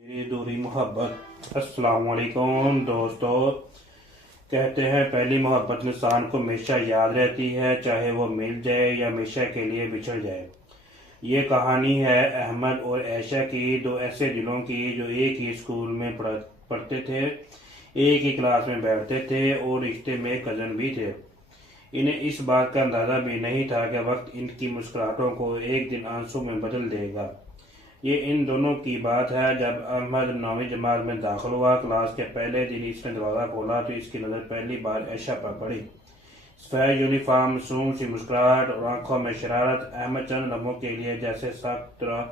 میری دوری محبت۔ السلام علیکم دوستو، کہتے ہیں پہلی محبت انسان کو ہمیشہ یاد رہتی ہے، چاہے وہ مل جائے یا ہمیشہ کے لیے بچھڑ جائے۔ یہ کہانی ہے احمد اور عائشہ کی، دو ایسے دلوں کی جو ایک ہی اسکول میں پڑھتے تھے، ایک ہی کلاس میں بیٹھتے تھے اور رشتے میں کزن بھی تھے۔ انہیں اس بات کا اندازہ بھی نہیں تھا کہ وقت ان کی مسکراہٹوں کو ایک دن آنسو میں بدل دے گا۔ یہ ان دونوں کی بات ہے جب احمد 9ویں جماعت میں داخل ہوا۔ کلاس کے پہلے دن اس نے دروازہ کھولا تو اس کی نظر پہلی بار عائشہ پر پڑی۔ سفید یونیفارم، معصوم سی مسکراہٹ اور آنکھوں میں شرارت۔ احمد چند لمحوں کے لیے جیسے ساکت رہ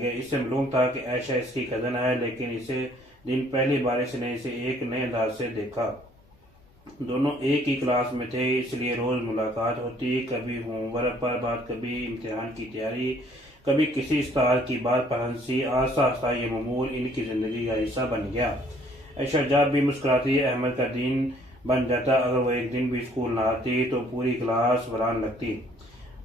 گیا۔ اس سے معلوم تھا کہ عائشہ اس کی کزن ہے، لیکن اسے دن پہلی بار اس نے اسے ایک نئے انداز سے دیکھا۔ دونوں ایک ہی کلاس میں تھے، اس لیے روز ملاقات ہوتی، کبھی ہوم ورک پر بات، کبھی امتحان کی تیاری، کبھی کسی اسٹار کی بات پر ہنسی۔ آہستہ آہستہ یہ معمول ان کی زندگی کا حصہ بن گیا۔ عائشہ جب بھی مسکراتی احمد کا دن بن جاتا، اگر وہ ایک دن بھی اسکول نہ آتی تو پوری کلاس ویران لگتی۔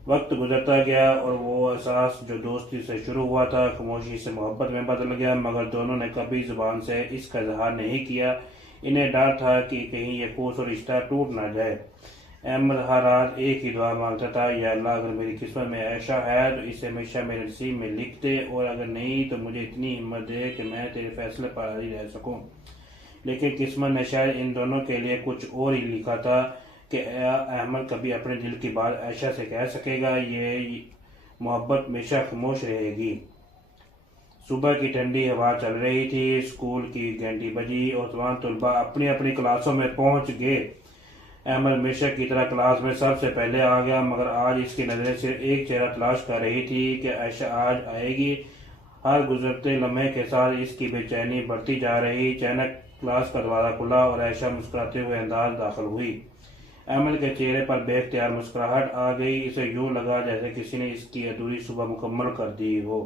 وقت گزرتا گیا اور وہ احساس جو دوستی سے شروع ہوا تھا خاموشی سے محبت میں بدل گیا، مگر دونوں نے کبھی زبان سے اس کا اظہار نہیں کیا۔ انہیں ڈر تھا کہ کہیں یہ خوبصورت رشتہ ٹوٹ نہ جائے۔ احمد ہر رات ایک ہی دعا مانگتا تھا، یا اللہ اگر میری قسمت میں عائشہ ہے تو اسے ہمیشہ میرے نصیب میں لکھ دے، اور اگر نہیں تو مجھے اتنی ہمت دے کہ میں تیرے فیصلے پر راضی رہ سکوں۔ لیکن قسمت نے شاید ان دونوں کے لیے کچھ اور ہی لکھا تھا کہ احمد کبھی اپنے دل کی بات عائشہ سے کہہ سکے گا، یہ محبت ہمیشہ خاموش رہے گی۔ صبح کی ٹھنڈی ہوا چل رہی تھی، اسکول کی گھنٹی بجی اور تمام طلباء اپنی اپنی کلاسوں میں پہنچ گئے۔ احمد ہمیشہ کی طرح کلاس میں سب سے پہلے آ گیا، مگر آج اس کی نظریں صرف ایک چہرہ تلاش کر رہی تھی کہ عائشہ آج آئے گی۔ ہر گزرتے لمحے کے ساتھ اس کی بے چینی بڑھتی جا رہی۔ اچانک کلاس کا دروازہ کھلا اور عائشہ مسکراتے ہوئے انداز داخل ہوئی۔ احمد کے چہرے پر بے اختیار مسکراہٹ آ گئی، اسے یوں لگا جیسے کسی نے اس کی ادھوری صبح مکمل کر دی ہو۔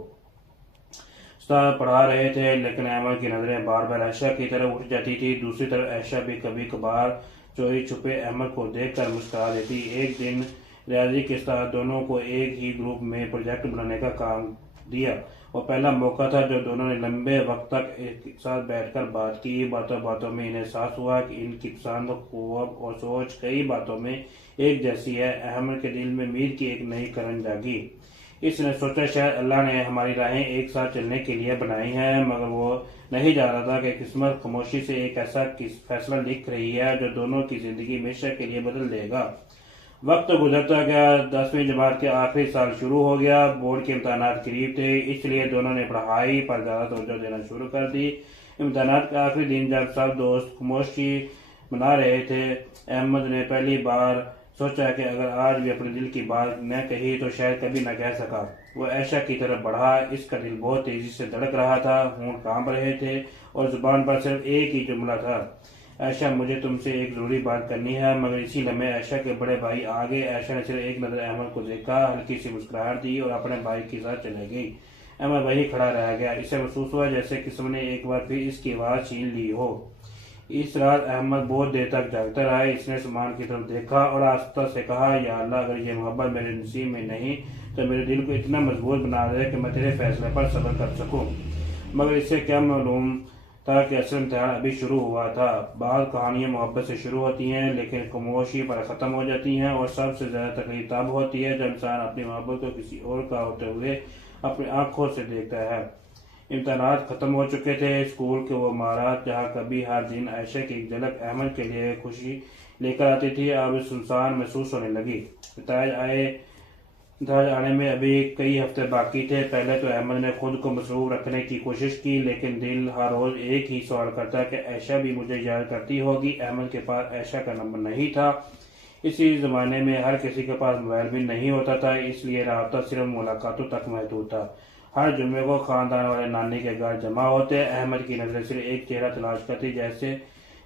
استاد پڑھا رہے تھے، لیکن احمد کی نظریں بار بار عائشہ کی طرف اٹھ جاتی تھی۔ دوسری طرف عائشہ بھی کبھی کبھار چوری چھپے احمد کو دیکھ کر مسکرا دیتی۔ ایک دن ریاضی کے استاد دونوں کو ایک ہی گروپ میں پروجیکٹ بنانے کا کام دیا۔ وہ پہلا موقع تھا جو دونوں نے لمبے وقت تک ایک ساتھ بیٹھ کر بات کی۔ باتوں باتوں میں انہیں احساس ہوا کہ ان کی پسند، خواب اور سوچ کئی باتوں میں ایک جیسی ہے۔ احمد کے دل میں امید کی ایک نئی کرن جاگی۔ اس نے سوچا شاید اللہ نے ہماری راہیں ایک ساتھ چلنے کے لیے بنائی ہیں، مگر وہ نہیں جانتا تھا کہ قسمت خاموشی سے ایک ایسا فیصلہ لکھ رہی ہے جو دونوں کی زندگی ہمیشہ کے لیے بدل دے گا۔ وقت گزرتا گیا، 10ویں جماعت کے آخری سال شروع ہو گیا۔ بورڈ کے امتحانات قریب تھے، اس لیے دونوں نے پڑھائی پر زیادہ توجہ دینا شروع کر دی۔ امتحانات کے آخری دن جب سب دوست خاموشی منا رہے تھے، احمد نے پہلی بار سوچا کہ اگر آج بھی اپنے دل کی بات نہ کہی تو شاید کبھی نہ کہہ سکا۔ وہ عائشہ کی طرف بڑھا، اس کا دل بہت تیزی سے دھڑک رہا تھا، ہونٹ کانپ رہے تھے اور زبان پر صرف ایک ہی جملہ تھا، عائشہ مجھے تم سے ایک ضروری بات کرنی ہے۔ مگر اسی لمحے عائشہ کے بڑے بھائی آ گئے۔ عائشہ نے صرف ایک نظر احمد کو دیکھا، ہلکی سی مسکراہٹ دی اور اپنے بھائی کے ساتھ چلے گئی۔ احمد وہیں کھڑا رہ گیا، اسے محسوس ہوا جیسے قسمت نے ایک بار پھر اس کی آواز چھین لی ہو۔ اس رات احمد بہت دیر تک جاگتا رہا۔ اس نے آسمان کی طرف دیکھا اور آہستہ سے کہا، یا اللہ اگر یہ محبت میرے نصیب میں نہیں تو میرے دل کو اتنا مضبوط بنا دے کہ میں تیرے فیصلے پر صبر کر سکوں۔ مگر اس سے کیا معلوم تھا کہ اصل امتحان ابھی شروع ہوا تھا۔ بعض کہانیاں محبت سے شروع ہوتی ہیں لیکن خاموشی پر ختم ہو جاتی ہیں، اور سب سے زیادہ تکلیف تب ہوتی ہے جب انسان اپنی محبت کو کسی اور کا ہوتے ہوئے اپنی آنکھوں سے دیکھتا ہے۔ امتحانات ختم ہو چکے تھے۔ اسکول کے وہ عمارات جہاں کبھی ہر دن عائشہ کی ایک جھلک احمد کے لیے خوشی لے کر آتی تھی، اب سنسان محسوس ہونے لگی۔ نتائج آنے میں ابھی کئی ہفتے باقی تھے۔ پہلے تو احمد نے خود کو مصروف رکھنے کی کوشش کی، لیکن دل ہر روز ایک ہی سوال کرتا کہ عائشہ بھی مجھے یاد کرتی ہوگی۔ احمد کے پاس عائشہ کا نمبر نہیں تھا۔ اسی زمانے میں ہر کسی کے پاس موبائل بھی نہیں ہوتا تھا، اس لیے رابطہ صرف ملاقاتوں تک محدود تھا۔ ہر جمعے کو خاندان والے نانی کے گھر جمع ہوتے۔ احمد کی نظریں صرف ایک چہرہ تلاش کرتی، جیسے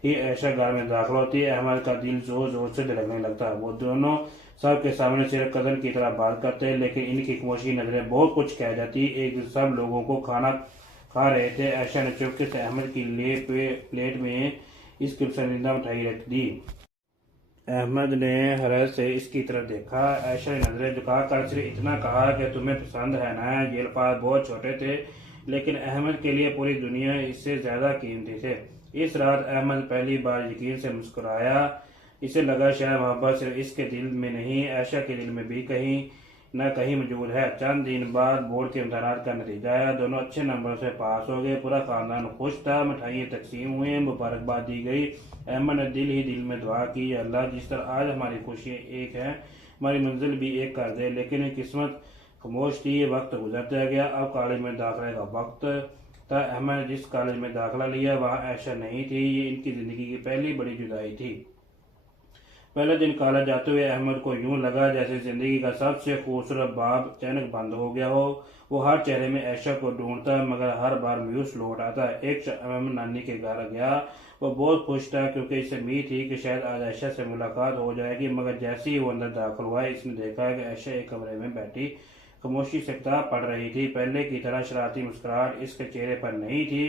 ہی عائشہ گھر میں داخل ہوتی احمد کا دل زور زور سے دھڑکنے لگتا۔ وہ دونوں سب کے سامنے صرف کزن کی طرح بات کرتے، لیکن ان کی خاموشی نظریں بہت کچھ کہہ جاتی۔ ایک دن سب لوگوں کو کھانا کھا رہے تھے، عائشہ نے چپکے سے احمد کی پلیٹ میں اس کی پسندیدہ مٹھائی رکھ دی۔ احمد نے حیرت سے اس کی طرف دیکھا۔ عائشہ نے نظریں جھکا کر صرف اتنا کہا کہ تمہیں پسند ہے نا۔ یہ الفاظ بہت چھوٹے تھے لیکن احمد کے لیے پوری دنیا اس سے زیادہ قیمتی تھے۔ اس رات احمد پہلی بار یقین سے مسکرایا۔ اسے لگا شاید محبت صرف اس کے دل میں نہیں، عائشہ کے دل میں بھی کہیں نہ کہیں موجود ہے۔ چند دن بعد بورڈ کے امتحانات کا نتیجہ آیا، دونوں اچھے نمبر سے پاس ہو گئے، پورا خاندان خوش تھا، مٹھائیاں تقسیم ہوئیں، مبارکباد دی گئی۔ احمد نے دل ہی دل میں دعا کی، یا اللہ جس طرح آج ہماری خوشی ایک ہے، ہماری منزل بھی ایک کر دے۔ لیکن قسمت خاموش تھی، وقت گزرتا گیا، اب کالج میں داخلے کا وقت تھا۔ احمد نے جس کالج میں داخلہ لیا وہاں عائشہ نہیں تھی، یہ ان کی زندگی کی پہلی بڑی جدائی تھی۔ پہلے دن کالج جاتے ہوئے احمد کو یوں لگا جیسے زندگی کا سب سے خوبصورت باب اچانک بند ہو گیا ہو۔ وہ ہر چہرے میں عائشہ کو ڈھونڈتا مگر ہر بار مایوس لوٹ آتا۔ ایک شام احمد نانی کے گھر گیا، وہ بہت خوش تھا کیونکہ اسے امید تھی کہ شاید آج عائشہ سے ملاقات ہو جائے گی، مگر جیسے ہی وہ اندر داخل ہوا اس نے دیکھا کہ عائشہ ایک کمرے میں بیٹھی خاموشی سے کتاب پڑھ رہی تھی۔ پہلے کی طرح شرارتی مسکراہٹ اس کے چہرے پر نہیں تھی۔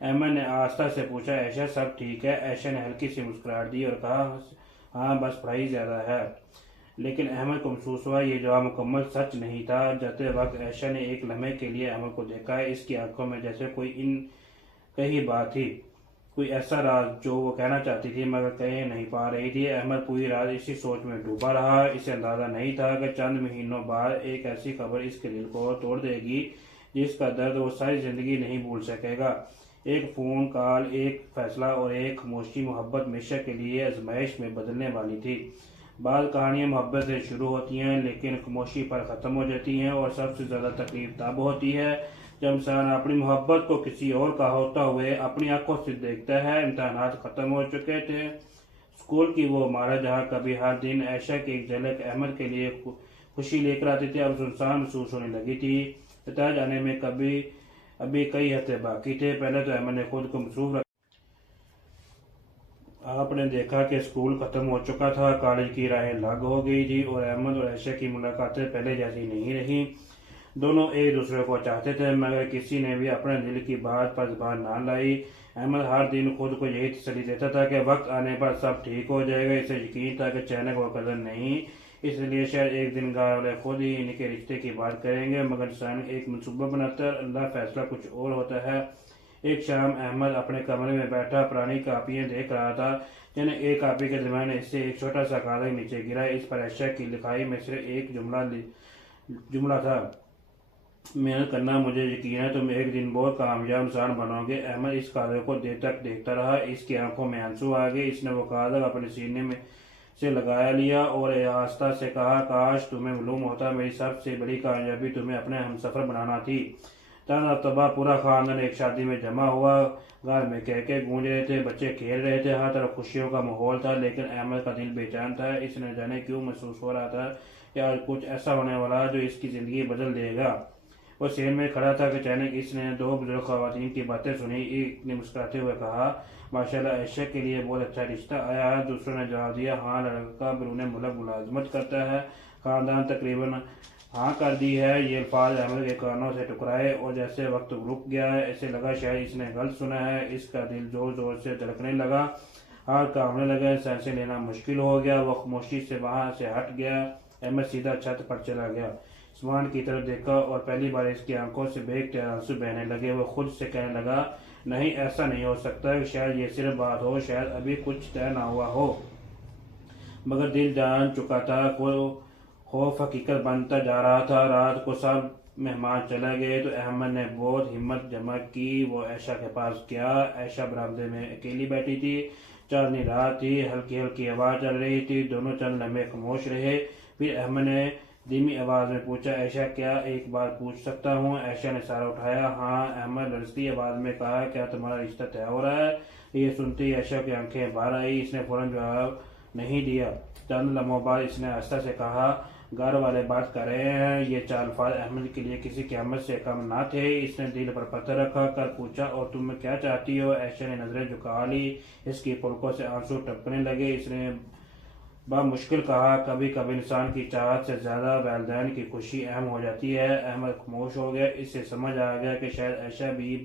احمد نے آہستہ سے پوچھا، عائشہ سب ٹھیک ہے؟ عائشہ نے ہلکی سی مسکراہٹ دی اور کہا، ہاں بس پڑھائی زیادہ ہے۔ لیکن احمد کو محسوس ہوا یہ جواب مکمل سچ نہیں تھا۔ جاتے وقت عائشہ نے ایک لمحے کے لیے احمد کو دیکھا، اس کی آنکھوں میں جیسے کوئی کہی بات تھی، کوئی ایسا راز جو وہ کہنا چاہتی تھی مگر کہہ نہیں پا رہی تھی۔ احمد پوری رات اسی سوچ میں ڈوبا رہا، اسے اندازہ نہیں تھا کہ چند مہینوں بعد ایک ایسی خبر اس کے دل کو توڑ دے گی جس کا درد وہ ساری زندگی نہیں بھول سکے گا۔ ایک فون کال، ایک فیصلہ اور ایک خاموشی محبت ہمیشہ کے لیے آزمائش میں بدلنے والی تھی۔ بعض کہانیاں محبت سے شروع ہوتی ہیں لیکن خاموشی پر ختم ہو جاتی ہیں، اور سب سے زیادہ تکلیف تب ہوتی ہے جب انسان اپنی محبت کو کسی اور کا ہوتا ہوئے اپنی آنکھوں سے دیکھتا ہے۔ امتحانات ختم ہو چکے تھے۔ اسکول کی وہ عمارت جہاں کبھی ہر دن عائشہ کی ایک جھلک احمد کے لیے خوشی لے کر آتی تھی، اب سنسان محسوس ہونے لگی تھی۔ بتائے جانے میں ابھی کئی ہفتے باقی تھے۔ پہلے تو احمد نے خود کو مصروف رکھا۔ آپ نے دیکھا کہ اسکول ختم ہو چکا تھا، کالج کی راہیں الگ ہو گئی تھی اور احمد اور عائشہ کی ملاقاتیں پہلے جیسی نہیں رہیں۔ دونوں ایک دوسرے کو چاہتے تھے مگر کسی نے بھی اپنے دل کی بات پر زبان نہ لائی۔ احمد ہر دن خود کو یہی تسلی دیتا تھا کہ وقت آنے پر سب ٹھیک ہو جائے گا۔ اسے یقین تھا کہ اچانک وہ قدر نہیں، اس لیے شاید ایک دن گھر والے خود ہی ان کے رشتے کی بات کریں گے، مگر انسان ایک منصوبہ بناتا ہے، اللہ فیصلہ کچھ اور ہوتا ہے۔ ایک شام احمد اپنے کمرے میں بیٹھا پرانی کاپیاں دیکھ رہا تھا، جنہیں ایک کاپی کے درمیان اس سے ایک چھوٹا سا کاغذ نیچے گرا۔ اس پر عائشہ کی لکھائی میں صرف ایک جملہ تھا، محنت کرنا، مجھے یقین ہے تم ایک دن بہت کامیاب انسان بنو گے۔ احمد اس کاغذ کو دیر تک دیکھتا رہا، اس کی آنکھوں میں آنسو آ گئے۔ اس نے وہ کاغذ اپنے سینے میں سے لگا لیا اور آہستہ سے کہا، کاش تمہیں معلوم ہوتا میری سب سے بڑی کامیابی تمہیں اپنے ہمسفر بنانا تھی۔ چند مرتبہ پورا خاندان ایک شادی میں جمع ہوا، گھر میں کہکے گونج رہے تھے، بچے کھیل رہے تھے، ہر طرف خوشیوں کا ماحول تھا، لیکن احمد کا دل بے چین تھا۔ اس نے جانے کیوں محسوس ہو رہا تھا کہ آج کچھ ایسا ہونے والا جو اس کی زندگی بدل دے گا۔ وہ سین میں کھڑا تھا کہ اچانک اس نے دو بزرگ خواتین کی باتیں سنی۔ ایک نے مسکراتے ہوئے کہا، ماشاءاللہ عائشہ کے لیے بہت اچھا رشتہ آیا ہے۔ دوسروں نے جواب دیا، ہاں لڑکا بیرون ملک ملازمت کرتا ہے، خاندان تقریباً ہاں کر دی ہے۔ یہ الفاظ احمد کے کانوں سے ٹکرائے اور جیسے وقت رک گیا ہے، ایسے لگا شاید اس نے غلط سنا ہے۔ اس کا دل زور زور سے دھڑکنے لگا، ہاتھ کانپنے لگے، سانسیں لینا مشکل ہو گیا۔ وہ خاموشی سے وہاں سے ہٹ گیا۔ احمد سیدھا چھت پر چلا گیا، آسمان کی طرف دیکھا اور پہلی بار اس کی آنکھوں سے بے اختیار آنسو بہنے لگے۔ وہ خود سے کہنے لگا، نہیں ایسا نہیں ہو سکتا، شاید یہ صرف بات ہو، شاید ابھی کچھ طے نہ ہوا ہو۔ مگر دل جان چکا تھا، خوف حقیقت بنتا جا رہا تھا۔ رات کو سب مہمان چلے گئے تو احمد نے بہت ہمت جمع کی، وہ عائشہ کے پاس گیا۔ عائشہ برآمدے میں اکیلی بیٹھی تھی، چاندنی رات تھی، ہلکی ہلکی ہوا چل رہی تھی۔ دونوں چند لمحے خاموش رہے، پھر احمد نے دھیمی آواز میں پوچھا، عائشہ کیا ایک بات پوچھ سکتا ہوں؟ عائشہ نے سر اٹھایا، ہاں۔ احمد لرزتی آواز میں کہا، کیا تمہارا رشتہ طے ہو رہا ہے؟ یہ سنتے ہی عائشہ کی آنکھیں باہر آئی، اس نے فوراً جواب نہیں دیا۔ چند لمحوں بعد اس نے آہستہ سے کہا، گھر والے بات کر رہے ہیں۔ یہ چار الفاظ احمد کے لیے کسی قیامت سے کم نہ تھے۔ اس نے دل پر پتھر رکھ کر پوچھا، اور تم کیا چاہتی ہو؟ عائشہ نے نظریں جھکا لی، اس کی پلکوں سے آنسو ٹپکنے لگے۔ اس نے بمشکل کہا، کبھی کبھی انسان کی چاہت سے زیادہ والدین کی خوشی اہم ہو جاتی ہے۔ احمد خاموش ہو گیا، اس سے سمجھ آ گیا کہ شاید عائشہ بھی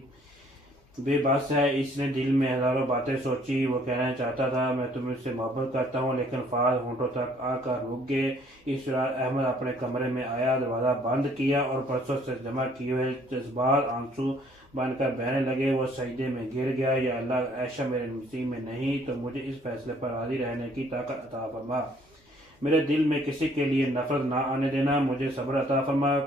بے بس ہے۔ اس نے دل میں ہزاروں باتیں سوچی۔ وہ کہنا چاہتا تھا میں تم سے محبت کرتا ہوں، لیکن الفاظ ہونٹوں تک آ کر رک گئے۔ اس رات احمد اپنے کمرے میں آیا، دروازہ بند کیا اور برسوں سے جمع کیے ہوئے جذبات آنسو بن کر بہنے لگے۔ وہ سجدے میں گر گیا۔ یا اللہ، عائشہ میرے نصیب میں نہیں تو مجھے اس فیصلے پر راضی رہنے کی طاقت عطا فرما۔ میرے دل میں کسی کے لیے نفرت نہ آنے دینا۔ مجھے صبر عطا فرما،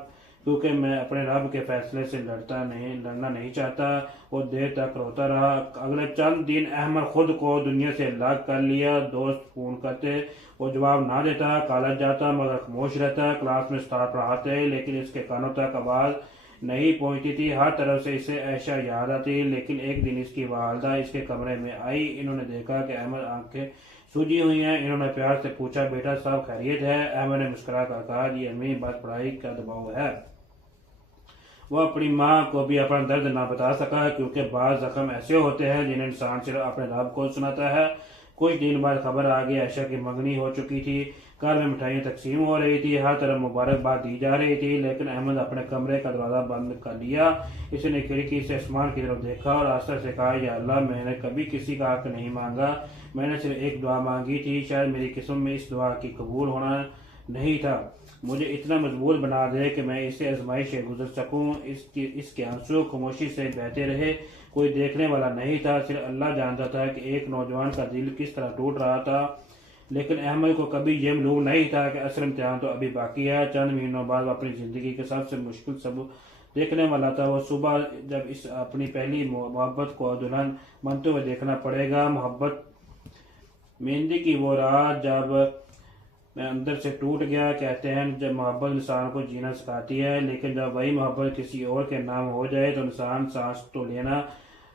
کیونکہ میں اپنے رب کے فیصلے سے لڑنا نہیں چاہتا۔ وہ دیر تک روتا رہا۔ اگلے چند دن احمد خود کو دنیا سے الگ کر لیا۔ دوست فون کرتے، وہ جواب نہ دیتا۔ کالج جاتا مگر خاموش رہتا۔ کلاس میں اسٹار پڑھاتے لیکن اس کے کانوں تک آواز نہیں پہنچتی تھی۔ ہر طرف سے اسے عائشہ یاد آتی۔ لیکن ایک دن اس کی والدہ اس کے کمرے میں آئی۔ انہوں نے دیکھا کہ احمد آنکھیں سوجی ہوئی ہیں۔ انہوں نے پیار سے پوچھا، بیٹا صاحب خیریت ہے؟ احمد نے مسکرا کر کہا، جی امی، بس پڑھائی کا دباؤ ہے۔ وہ اپنی ماں کو بھی اپنا درد نہ بتا سکا، کیونکہ بعض زخم ایسے ہوتے ہیں جنہیں انسان صرف اپنے رب کو سناتا ہے۔ کچھ دن بعد خبر آ گئی، عائشہ کی منگنی ہو چکی تھی۔ گھر میں مٹھائیاں تقسیم ہو رہی تھی، ہر طرف مبارکباد دی جا رہی تھی۔ لیکن احمد اپنے کمرے کا دروازہ بند کر لیا۔ اس نے کھڑکی سے آسمان کی طرف دیکھا اور آہستہ سے کہا، یا اللہ، میں نے کبھی کسی کا حق نہیں مانگا، میں نے صرف ایک دعا مانگی تھی۔ شاید میری قسم میں اس دعا کی قبول ہونا نہیں تھا۔ مجھے اتنا مضبوط بنا دے کہ میں اسے آزمائش سے گزر سکوں۔ اس کے آنسو خاموشی سے بہتے رہے۔ کوئی دیکھنے والا نہیں تھا، صرف اللہ جانتا تھا کہ ایک نوجوان کا دل کس طرح ٹوٹ رہا تھا۔ لیکن احمد کو کبھی یہ معلوم نہیں تھا کہ اصل امتحان تو ابھی باقی ہے۔ چند مہینوں بعد وہ اپنی زندگی کے سب سے مشکل سبق دیکھنے والا تھا۔ وہ صبح جب اس اپنی پہلی محبت کو دلہن بنتے ہوئے دیکھنا پڑے گا۔ محبت مہندی کی وہ رات جب میں اندر سے ٹوٹ گیا۔ کہتے ہیں جب محبت انسان کو جینا سکھاتی ہے، لیکن جب وہی محبت کسی اور کے نام ہو جائے تو انسان سانس تو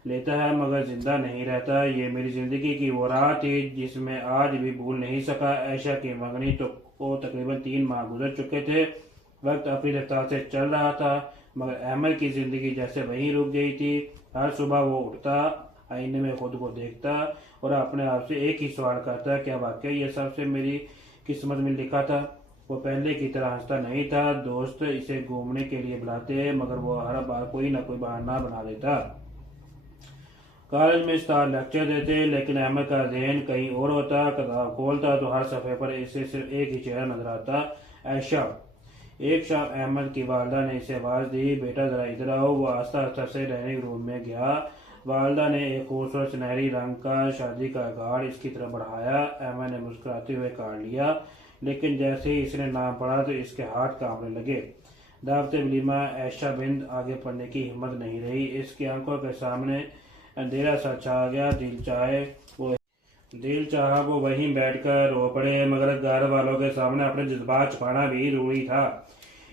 لیتا ہے مگر زندہ نہیں رہتا۔ یہ میری زندگی کی وہ رات تھی جس میں آج بھی بھول نہیں سکا۔ عائشہ کی منگنی کو تقریباً 3 ماہ گزر چکے تھے۔ وقت اپنی رفتار سے چل رہا تھا مگر احمد کی زندگی جیسے وہیں رک گئی تھی۔ ہر صبح وہ اٹھتا، آئینے میں خود کو دیکھتا اور اپنے آپ سے ایک ہی سوال کرتا، کیا واقعی یہ سب سے میری قسمت میں لکھا تھا؟ وہ پہلے کی طرح ہنستا نہیں تھا۔ دوست اسے گھومنے کے لیے بلاتے مگر وہ ہر بار کوئی نہ کوئی بہانہ بنا دیتا۔ کالج میں اسٹار لیکچر دیتے لیکن احمد کا ذہن کہیں اور ہوتا۔ کتاب کھولتا تو ہر صفحے پر اسے صرف ایک ہی چہرہ نظر آتا، عائشہ۔ ایک شام احمد کی والدہ نے اسے آواز دی، بیٹا ذرا ادھر آؤ۔ وہ آہستہ آہستہ سے ڈائننگ روم میں گیا۔ والدہ نے ایک خوبصورت سنہری رنگ کا شادی کا کارڈ اس کی طرف بڑھایا۔ احمد نے مسکراتے ہوئے کارڈ لیا، لیکن جیسے ہی اس نے نام پڑھا تو اس کے ہاتھ کانپنے لگے۔ دعوت ولیمہ عائشہ بند آگے پڑھنے کی ہمت نہیں رہی۔ اس کی آنکھوں کے سامنے اندھیرا سا چھا گیا۔ دل چاہا وہ وہیں بیٹھ کر رو پڑے مگر گھر والوں کے سامنے اپنے جذبات چھپانا بھی ضروری تھا۔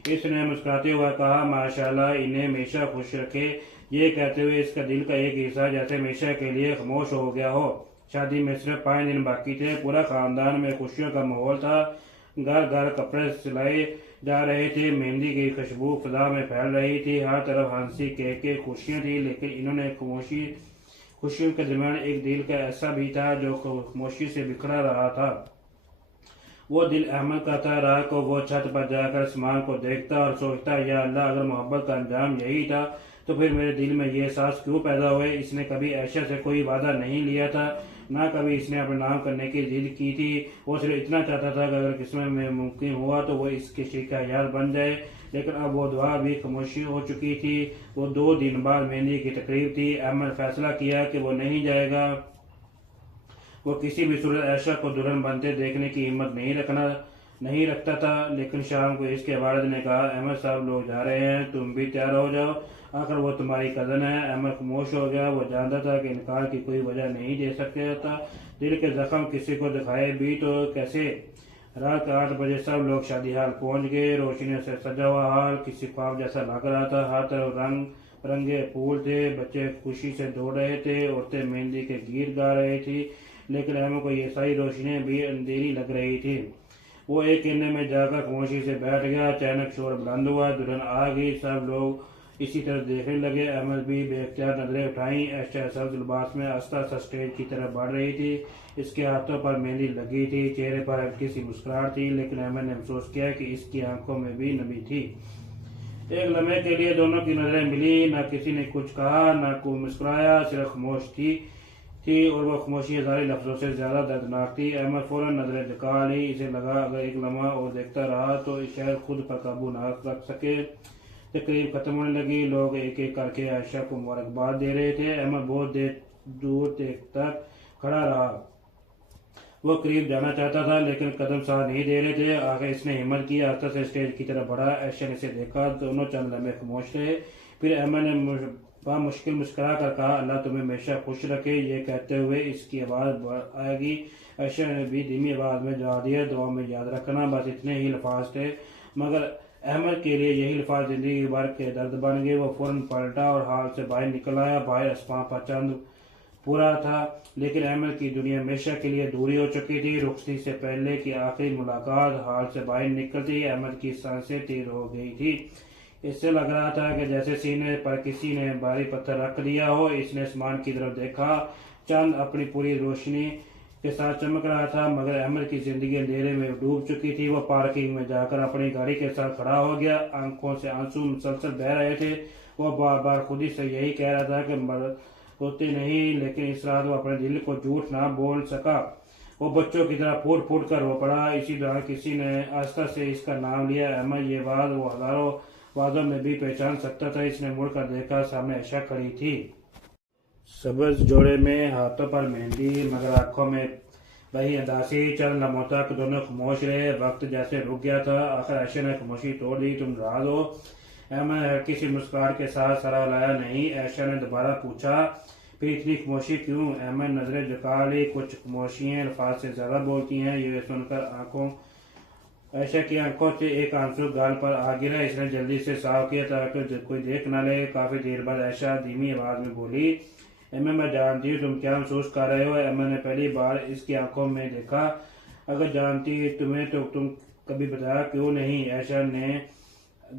اس نے مسکراتے ہوئے کہا، ماشاءاللہ، انہیں ہمیشہ خوش رکھے۔ یہ کہتے ہوئے اس کا دل کا ایک حصہ جیسے ہمیشہ کے لیے خاموش ہو گیا ہو۔ شادی میں صرف 5 دن باقی تھے۔ پورا خاندان میں خوشیوں کا ماحول تھا۔ گھر گھر کپڑے سلائے جا رہے تھے، مہندی کی خوشبو فضا میں پھیل رہی تھی، ہر طرف ہنسی کے خوشیاں تھیں۔ لیکن انہوں نے خوشیوں کے درمیان ایک دل کا ایسا بھی تھا جو خاموشی سے بکھرا رہا تھا۔ وہ دل احمد کا تھا۔ رات کو وہ چھت پر جا کر آسمان کو دیکھتا اور سوچتا، یا اللہ، اگر محبت کا انجام یہی تھا تو پھر میرے دل میں یہ احساس کیوں پیدا ہوئے؟ اس نے کبھی عائشہ سے کوئی وعدہ نہیں لیا تھا، نہ کبھی اس نے اپنے نام کرنے کی ضد کی تھی۔ وہ صرف اتنا چاہتا تھا کہ اگر قسمت میں ممکن ہوا تو وہ اس کے شریک حیات بن جائے۔ لیکن اب وہ دعا بھی خاموشی ہو چکی تھی۔ وہ 2 دن بعد مہندی کی تقریب تھی۔ احمد فیصلہ کیا کہ وہ نہیں جائے گا۔ وہ کسی بھی صورت عائشہ کو دلہن بنتے دیکھنے کی ہمت نہیں رکھتا تھا۔ لیکن شام کو اس کے والد نے کہا، احمد صاحب لوگ جا رہے ہیں، تم بھی تیار ہو جاؤ، آخر وہ تمہاری کزن ہے۔ احمد خاموش ہو گیا۔ وہ جانتا تھا کہ انکار کی کوئی وجہ نہیں دے سکتا تھا۔ دل کے زخم کسی کو دکھائے بھی تو کیسے؟ رات 8 بجے سب لوگ شادی ہال پہنچ گئے۔ روشنیوں سے سجا ہوا ہال کسی خواب جیسا لگ رہا تھا۔ ہر طرف رنگ برنگے پھول تھے، بچے خوشی سے دوڑ رہے تھے، عورتیں مہندی کے گیت گا رہی تھی۔ لیکن احمد کو یہ ساری روشنیاں بھی اندھیری لگ رہی تھی۔ وہ ایک کونے میں جا کر خاموشی سے بیٹھ گیا۔ اچانک شور بلند ہوا، دلہن آ گئی۔ سب لوگ اسی طرف دیکھنے لگے۔ احمد بھی بے اختیار نظریں اٹھائیں۔ عائشہ سبز لباس میں آہستہ آہستہ اسٹیج کی طرف بڑھ رہی تھی۔ اس کے ہاتھوں پر مہندی لگی تھی، چہرے پر ہلکی سی مسکراہٹ تھی، لیکن احمد نے محسوس کیا کہ اس کی آنکھوں میں بھی نمی تھی۔ ایک لمحے کے لیے دونوں کی نظریں ملی، نہ کسی نے کچھ کہا نہ کوئی مسکرایا، صرف خاموش تھی اور وہ خاموشی ہزاری لفظوں سے زیادہ دردناک تھی۔ احمد فوراً نظریں جھکا لی، اسے لگا اگر ایک لمحہ اور دیکھتا رہا تو شاید خود پر قابو نہ رکھ سکے۔ تقریب ختم ہونے لگی، لوگ ایک ایک کر کے عائشہ کو مبارکباد دے رہے تھے۔ احمد بہت دور تک کھڑا رہا، وہ قریب جانا چاہتا تھا لیکن قدم ساتھ نہیں دے رہے تھے۔ آخر اس نے ہمت کی، آہستہ سے اسٹیج کی طرف بڑھا۔ عائشہ نے اسے دیکھا، دونوں چند لمحے خاموش رہے، پھر احمد نے مشکل مسکرا کر کہا اللہ تمہیں ہمیشہ خوش رکھے۔ یہ کہتے ہوئے اس کی آواز آئے گی۔ عائشہ نے بھی دھیمی آواز میں جواب دیا دعا میں یاد رکھنا، بس اتنے ہی الفاظ تھے، مگر احمد کے لیے یہی الفاظ زندگی بھر کے درد بن گئے۔ وہ فوراً پلٹا اور ہال سے باہر نکل آیا۔ باہر اسمان پر چاند پورا تھا، لیکن احمد کی دنیا ہمیشہ کے لیے دوری ہو چکی تھی۔ رخصتی سے پہلے کی آخری ملاقات، ہال سے باہر نکلتی احمد کی سانسیں تیز ہو گئی تھی۔ اس سے لگ رہا تھا کہ جیسے سینے پر کسی نے بھاری پتھر رکھ دیا ہو۔ اس نے آسمان کی طرف دیکھا، چاند اپنی پوری روشنی کے ساتھ چمک رہا تھا، مگر احمد کی زندگی اندھیرے میں ڈوب چکی تھی۔ وہ پارکنگ میں جا کر اپنی گاڑی کے ساتھ کھڑا ہو گیا، آنکھوں سے آنسو مسلسل بہہ رہے تھے۔ وہ بار بار خود ہی سے یہی کہہ رہا تھا کہ ہوتے نہیں، لیکن اس رات وہ اپنے دل کو جھوٹ نہ بول سکا۔ وہ بچوں کی طرح پھوٹ پھوٹ کر رو پڑا۔ اسی دوران کسی نے آہستہ سے اس کا نام لیا، احمد۔ یہ بات وہ ہزاروں آوازوں میں بھی پہچان سکتا تھا۔ اس نے مڑ کر دیکھا، سامنے عائشہ کھڑی تھی، سبز جوڑے میں، ہاتھوں پر مہندی، مگر آنکھوں میں وہی اداسی۔ چند لمحوں تک دونوں خاموش رہے، وقت جیسے رک گیا تھا۔ آخر عائشہ نے خاموشی توڑ دی، تم ناراض ہو؟ احمد نے ہلکی سی مسکراہٹ کے ساتھ سر ہلایا۔ نہیں۔ عائشہ نے دوبارہ پوچھا، پھر اتنی خاموشی کیوں؟ احمد نظریں جھکا لی۔ کچھ خاموشیاں الفاظ سے زیادہ بولتی ہیں۔ یہ سن کر عائشہ کی آنکھوں سے ایک آنسو گال پر آ گرا۔ اس نے جلدی سے صاف کیا تاکہ کوئی دیکھ نہ لے۔ کافی دیر بعد عائشہ دھیمی آواز میں بولی، احمد میں جانتی ہوں تم کیا محسوس کر رہے ہو۔ احمد نے پہلی بار اس کی آنکھوں میں دیکھا۔ اگر جانتی تمہیں تو تم کبھی بتایا کیوں نہیں؟ عائشہ نے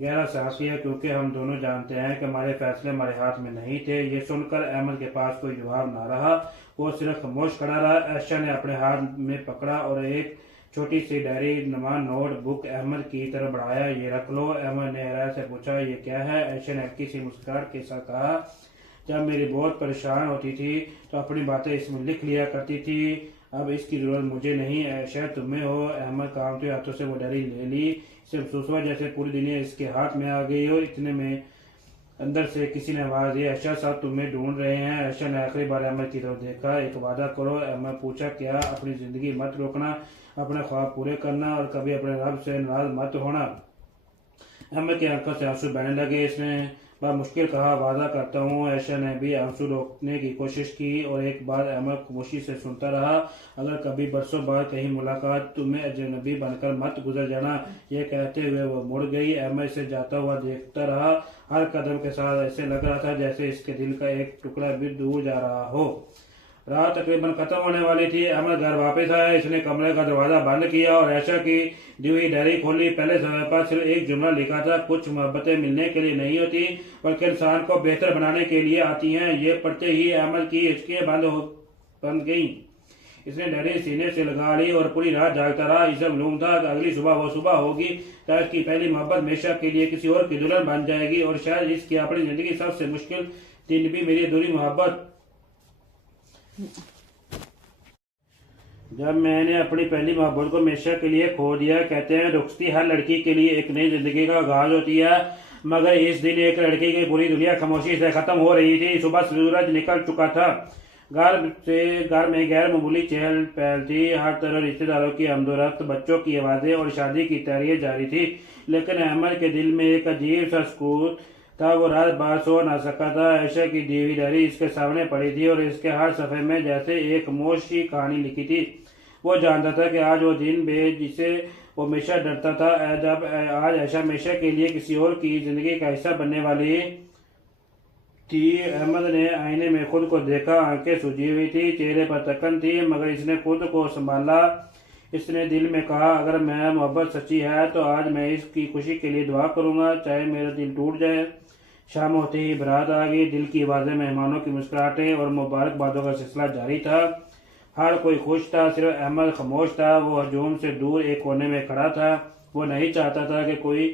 گہرا سانس لیا، کیونکہ ہم دونوں جانتے ہیں کہ ہمارے فیصلے ہمارے ہاتھ میں نہیں تھے۔ یہ سن کر احمد کے پاس کوئی جواب نہ رہا، وہ صرف خاموش کھڑا رہا۔ عائشہ نے اپنے ہاتھ میں پکڑا اور ایک چھوٹی سی ڈائری نما نوٹ بک احمد کی طرف بڑھایا۔ یہ رکھ لو۔ احمد نے حیرت سے پوچھا، یہ کیا ہے؟ عائشہ نے ہلکی سی مسکراہٹ کے ساتھ کہا، جب میری بہت پریشان ہوتی تھی تو اپنی باتیں اس میں لکھ لیا کرتی تھی، اب اس کی ضرورت مجھے نہیں، عائشہ تمہیں ہو۔ احمد کانپتے ہاتھوں سے وہ ڈائری لے لی۔ اسے محسوس ہوا جیسے پوری دنیا اس کے ہاتھ میں آ گئی ہو۔ اتنے میں اندر سے کسی نے آواز دی، عائشہ صاحب تمہیں ڈھونڈ رہے ہیں۔ عائشہ نے آخری بار احمد کی طرف دیکھا۔ ایک وعدہ کرو۔ احمد پوچھا، کیا؟ اپنی زندگی مت روکنا، اپنے خواب پورے کرنا اور کبھی اپنے رب سے ناراض مت ہونا۔ احمد کی آنکھوں سے آنسو بہنے لگے۔ اس نے بڑا مشکل کہا، وعدہ کرتا ہوں۔ عائشہ نے بھی آنسو روکنے کی کوشش کی اور ایک بار احمد خاموشی سے سنتا رہا، اگر کبھی برسوں بعد کہیں ملاقات تمہیں اجنبی بن کر مت گزر جانا۔ یہ کہتے ہوئے وہ مڑ گئی۔ احمد اسے جاتا ہوا دیکھتا رہا، ہر قدم کے ساتھ ایسے لگ رہا تھا جیسے اس کے دل کا ایک ٹکڑا بھی دور جا رہا ہو۔ رات تقریباً ختم ہونے والی تھی۔ احمد گھر واپس آیا، اس نے کمرے کا دروازہ بند کیا اور عائشہ کی دی ہوئی ڈائری کھولی۔ پہلے صفحے پر صرف ایک جملہ لکھا تھا، کچھ محبتیں ملنے کے لیے نہیں ہوتی بلکہ انسان کو بہتر بنانے کے لیے آتی ہیں۔ یہ پڑھتے ہی احمد کی ہچکیاں بند گئیں۔ اس نے ڈائری سینے سے لگا لی اور پوری رات جاگتا رہا۔ اسے معلوم تھا کہ اگلی صبح وہ صبح ہوگی جب اس کی پہلی محبت ہمیشہ کے لیے کسی اور کی دلہن بن جائے گی، اور شاید اس کی اپنی زندگی سب سے مشکل دن بھی میری ادھوری محبت۔ جب میں نے اپنی پہلی محبت کو ہمیشہ کے لیے کھو دیا۔ کہتے ہیں رخصتی ہر لڑکی کے لیے ایک نئی زندگی کا آغاز ہوتی ہے، مگر اس دن ایک لڑکی کی پوری دنیا خاموشی سے ختم ہو رہی تھی۔ صبح سورج نکل چکا تھا، گھر میں غیر معمولی چہل پہل تھی، ہر طرف رشتہ داروں کی آمد و رفت، بچوں کی آوازیں اور شادی کی تیاریاں جاری تھی۔ لیکن احمد کے دل میں ایک عجیب سا سکوت تھا، وہ رات بھر سو نہ سکا تھا۔ عائشہ کی دی ہوئی ڈائری اس کے سامنے پڑی تھی اور اس کے ہر صفحے میں جیسے ایک خاموش سی کہانی لکھی تھی۔ وہ جانتا تھا کہ آج وہ دن جسے وہ ہمیشہ ڈرتا تھا، جب آج عائشہ ہمیشہ کے لیے کسی اور کی زندگی کا حصہ بننے والی تھی۔ احمد نے آئینے میں خود کو دیکھا، آنکھیں سجی ہوئی تھی، چہرے پر تکن تھی، مگر اس نے خود کو سنبھالا۔ اس نے دل میں کہا، اگر میں محبت سچی ہے تو آج میں اس کی خوشی کے لیے دعا کروں گا، چاہے میرا دل ٹوٹ جائے۔ شام ہوتے ہی بارات آ گئی، دل کی آوازیں، مہمانوں کی مسکراہٹیں اور مبارکبادوں کا سلسلہ جاری تھا۔ ہر کوئی خوش تھا، صرف احمد خاموش تھا۔ وہ ہجوم سے دور ایک کونے میں کھڑا تھا۔ وہ نہیں چاہتا تھا کہ کوئی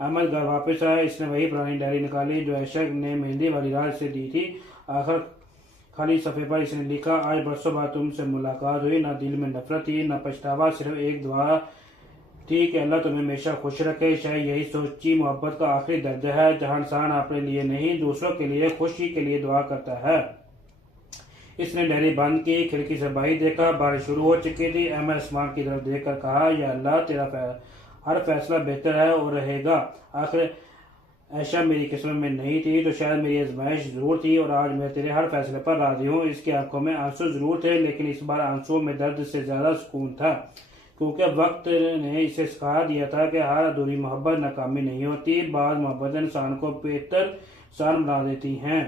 احمد گھر واپس آیا، اس نے وہی پرانی ڈائری نکالی جو عائشہ نے مہندی والی رات سے دی تھی۔ آخر خالی صفحے پر اس نے لکھا، آج برسوں بعد تم سے ملاقات ہوئی، نہ دل میں نفرت تھی نہ پچھتاوا، صرف ایک دعا تھی کہ اللہ تمہیں ہمیشہ خوش رکھے۔ شاید یہی سوچی محبت کا آخری درد ہے، جہاں انسان اپنے لیے نہیں دوسروں کے لیے خوشی کے لیے دعا کرتا ہے۔ اس نے ڈائری بند کی، کھڑکی سے باہر دیکھا، بارش شروع ہو چکی تھی۔ احمد آسمان کی طرف دیکھ کر کہا، یا اللہ تیرا ہر فیصلہ بہتر ہے اور رہے گا۔ آخر عائشہ میری قسمت میں نہیں تھی تو شاید میری آزمائش ضرور تھی، اور آج میں تیرے ہر فیصلے پر راضی ہوں۔ اس کی آنکھوں میں آنسو ضرور تھے، لیکن اس بار آنسو میں درد سے زیادہ سکون تھا، کیونکہ وقت نے اسے سکھا دیا تھا کہ ہر ادھوری محبت ناکامی نہیں ہوتی، بعض محبتیں انسان کو بہتر انسان بنا دیتی ہیں۔